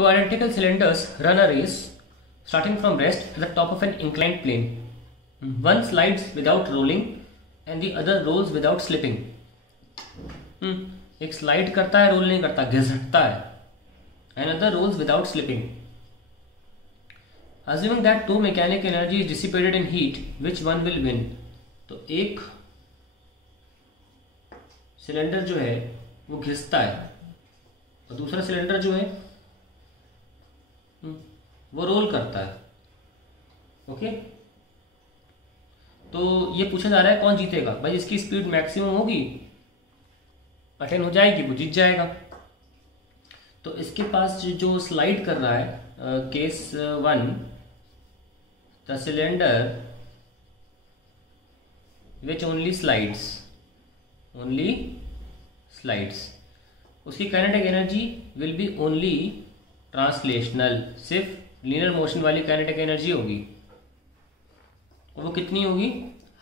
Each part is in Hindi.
Two identical cylinders run a race starting from rest at the top of an inclined plane. One slides without rolling and the other rolls without slipping. एक स्लाइड करता है, रोल नहीं करता, घिसटता है. Another rolls without slipping. Assuming that two mechanic energy is dissipated in heat, which one will win? तो एक सिलेंडर जो है वो घिसता है और दूसरा सिलेंडर जो है वो रोल करता है. ओके, तो ये पूछा जा रहा है कौन जीतेगा. भाई इसकी स्पीड मैक्सिमम होगी, अटेन हो जाएगी, वो जीत जाएगा. तो इसके पास जो स्लाइड कर रहा है, case 1, the cylinder which only slides, उसकी kinetic energy will be only translational, सिर्फ लीनियर मोशन वाली काइनेटिक एनर्जी होगी. और वो कितनी होगी?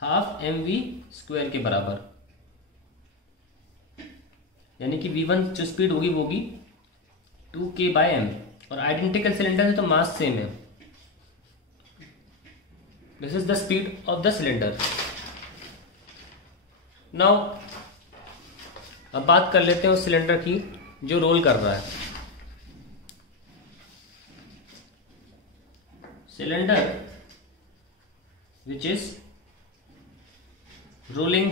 हाफ mv² के बराबर. यानी कि v1 जो स्पीड होगी वो होगी 2k/m. और आइडेंटिकल सिलेंडर है तो मास सेम है. This is the speed of the cylinder. Now अब बात कर लेते हैं उस सिलेंडर की जो रोल कर रहा है. Cylinder which is rolling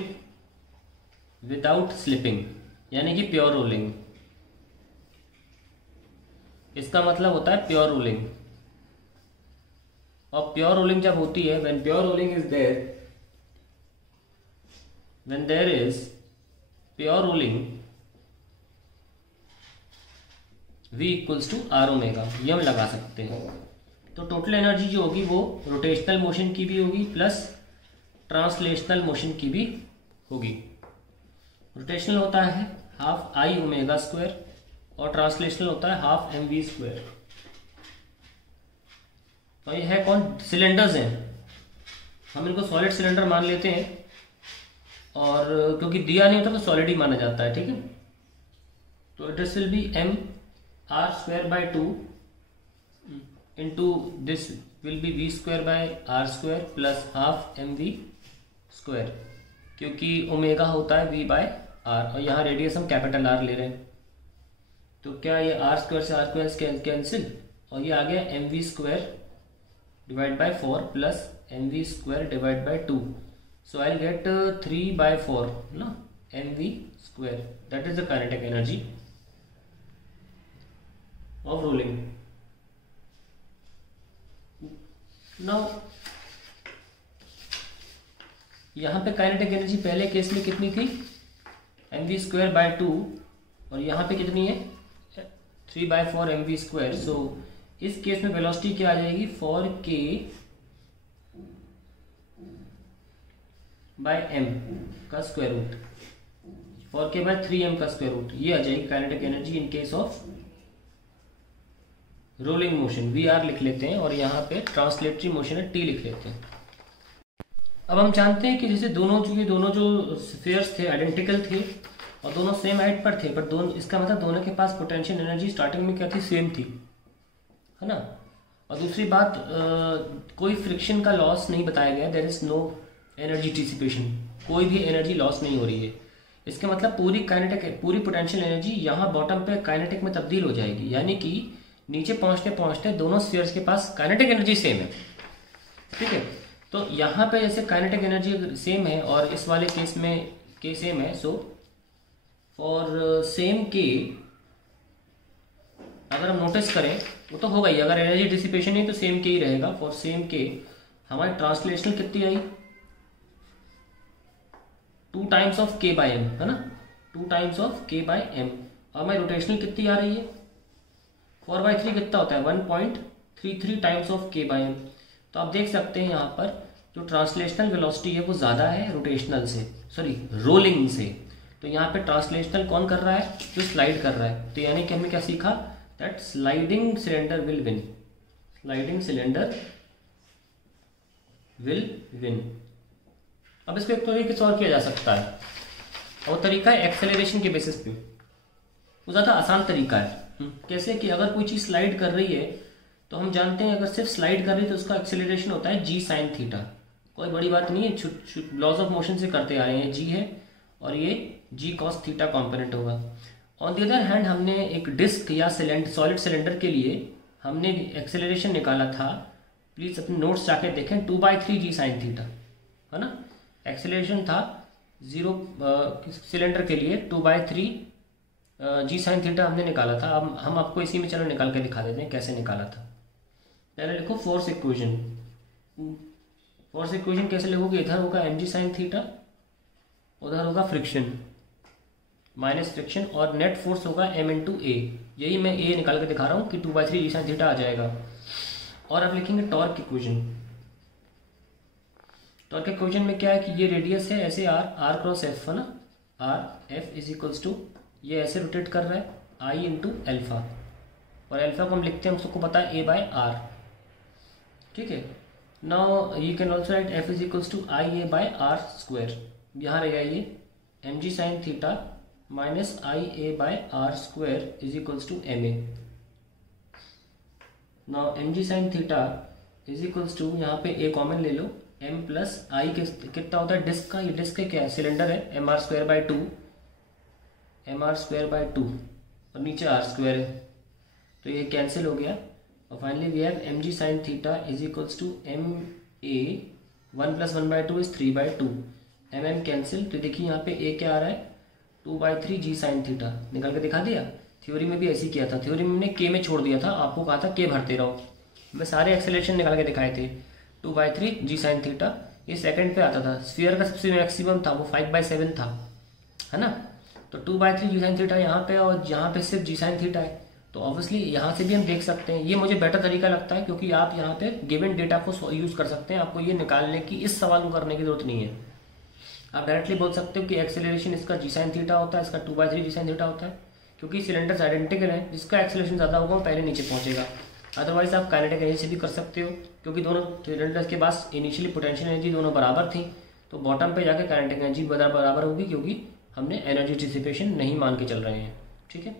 without slipping, यानी कि प्योर रोलिंग. इसका मतलब होता है प्योर रोलिंग. और प्योर रोलिंग जब होती है, when pure rolling is there, when there is pure rolling, V equals to R omega, ये हम लगा सकते हैं. तो टोटल एनर्जी जो होगी वो रोटेशनल मोशन की भी होगी प्लस ट्रांसलेशनल मोशन की भी होगी. रोटेशनल होता है हाफ I ओमेगा² और ट्रांसलेशनल होता है हाफ mv². तो ये है कौन? सिलेंडर्स हैं. हम इनको सॉलिड सिलेंडर मान लेते हैं, और क्योंकि दिया नहीं होता तो सॉलिड ही माना जाता है. ठीक है, तो this will be mr²/2 into this will be v²/r² plus half mv², क्योंकि ओमेगा होता है v/r और यहाँ रेडियस हम कैपिटल R ले रहे हैं. तो क्या ये r² से r² कैंसिल, और ये आ गया mv² divide by 4 plus mv² divide by 2. So I will get 3/4 ना mv². That is the kinetic energy of rolling. Now यहाँ पे काइनेटिक एनर्जी पहले केस में कितनी थी? mv²/2, और यहाँ पे कितनी है? 3/4 mv². सो इस केस में वेलोसिटी क्या आ जाएगी? 4k/m का स्क्वायर रूट, 4k/3m का स्क्वायर रूट. ये आ जाएगी kinetic energy in case of rolling motion. VR लिख लेते हैं और यहाँ पे ट्रांसलेटरी मोशन है T लिख लेते हैं. अब हम जानते हैं कि जैसे दोनों जो स्फीयर्स थे आइडेंटिकल थे और दोनों सेम हाइट पर थे, पर दोनों, इसका मतलब दोनों के पास पोटेंशियल एनर्जी स्टार्टिंग में क्या थी? सेम थी, है ना. और दूसरी बात, कोई फ्रिक्शन का लॉस नहीं बताया गया. There is no energy dissipation, कोई भी एनर्जी लॉस नहीं हो रही है. इसका मतलब पूरी पोटेंशियल एनर्जी यहाँ बॉटम पे काइनेटिक में तब्दील हो जाएगी. यानी कि नीचे पहुंचते पहुंचते दोनों स्फीयर्स के पास काइनेटिक एनर्जी सेम है. ठीक है, तो यहाँ पे जैसे काइनेटिक एनर्जी सेम है और इस वाले केस में के सेम है. सो फॉर सेम के अगर हम नोटिस करें वो तो होगा ही. अगर एनर्जी डिसिपेशन नहीं तो सेम के ही रहेगा. फॉर सेम के हमारी ट्रांसलेशनल कितनी आई? 2 टाइम्स ऑफ k/m, है ना, 2 टाइम्स ऑफ k/m. और हमारी रोटेशनल कितनी आ रही है? 4/3 कितना होता है? 1.33 टाइम्स ऑफ k/m. तो आप देख सकते हैं यहाँ पर जो ट्रांसलेशनल वेलोसिटी है वो ज़्यादा है रोटेशनल से, रोलिंग से. तो यहाँ पे ट्रांसलेशनल कौन कर रहा है? जो स्लाइड कर रहा है. तो यानी कि हमने क्या सीखा? That sliding cylinder will win. Sliding cylinder will win. अब इसको एक तरीके से और किया जा सकता है, और तरीका है एक्सेलरेशन के बेसिस पे. वो ज़्यादा आसान तरीका है. कैसे कि अगर कोई चीज़ स्लाइड कर रही है तो हम जानते हैं अगर सिर्फ स्लाइड कर रही है तो उसका एक्सेलरेशन होता है जी साइन थीटा। कोई बड़ी बात नहीं है, लॉज ऑफ मोशन से करते आ रहे हैं। जी है और ये जी कॉस थीटा कॉम्पोनेंट होगा। ऑन द अदर हैंड हमने एक डिस्क या सॉलिड सिलेंडर के लिए हमने एक्सेलरेशन निकाला था, प्लीज अपने नोट्स जाके देखें, 2/3 जी साइन थीटा, है ना। एक्सेलरेशन था 0 सिलेंडर के लिए 2/3 जी साइन थीटा हमने निकाला था। अब हम आपको इसी में चलो निकाल के दिखा देते हैं कैसे निकाला था। पहले लिखो फोर्स इक्वेशन। फोर्स इक्वेशन कैसे लिखोगे, इधर होगा एम जी साइन थीटा, उधर होगा फ्रिक्शन माइनस फ्रिक्शन, और नेट फोर्स होगा एम इंटू ए। यही मैं ए निकाल के दिखा रहा हूँ कि 2/3 जी साइन थीटा आ जाएगा। और अब लिखेंगे टॉर्क इक्वेशन। टॉर्क इक्वेशन में क्या है कि ये रेडियस है ऐसे आर क्रॉस एफ, है ना, R F is equals to, ये ऐसे रोटेट कर रहा है आई इंटू एल्फा, और एल्फा को हम लिखते हैं, हम सबको पता है A/R, ठीक है। Now you can also write F is equals to IA/R²। यहाँ रहेगा ये M G sine theta minus IA/R² is equals to MA। Now M G sine theta is equals to, यहाँ पे ए कॉमन ले लो, m प्लस आई कितना होता है डिस्क का, ये डिस्क क्या है, सिलेंडर है, mr²/2 mr²/2 और नीचे r² है, तो ये कैंसिल हो गया। और finally we have M G sine theta is equals to MA, 1 + 1/2 इज 3/2, mm कैंसिल, तो देखिए यहाँ पे a क्या आ रहा है 2/3 जी साइन थीटा, निकाल के दिखा दिया। थ्योरी में भी ऐसे ही किया था, थ्योरी में हमने k में छोड़ दिया था, आपको कहा था k भरते रहो, मैं सारे एक्सेलरेशन निकाल के दिखाए थे। 2/3 जी साइन थीटा, ये सेकंड पे आता था, स्फीयर का सबसे मैक्सिमम था वो 5/7 था, है ना। तो 2/3 जी साइन थीटा यहाँ पे, और यहाँ पे सिर्फ जी साइन थीटा है, तो ऑब्वियसली यहाँ से भी हम देख सकते हैं। ये मुझे बेटर तरीका लगता है क्योंकि आप यहाँ पे गिवन डेटा को यूज कर सकते हैं, आपको ये निकालने की, इस सवाल को करने की जरूरत नहीं है। आप डायरेक्टली बोल सकते हो कि एक्सेलरेशन इसका जी साइन थीटा होता है, इसका 2/3 जी साइन थीटा होता है, क्योंकि सिलेंडर्स आइडेंटिकल है, जिसका एक्सेलरेशन ज़्यादा होगा वो पहले नीचे पहुंचेगा। अदरवाइज आप काइनेटिक एनर्जी से भी कर सकते हो, क्योंकि दोनों सिलेंडर्स के पास इनिशियली पोटेंशियल एनर्जी दोनों बराबर थी, तो बॉटम पे जाके काइनेटिक एनर्जी बराबर होगी, क्योंकि हमने एनर्जी डिसिपेशन नहीं मान के चल रहे हैं, ठीक है।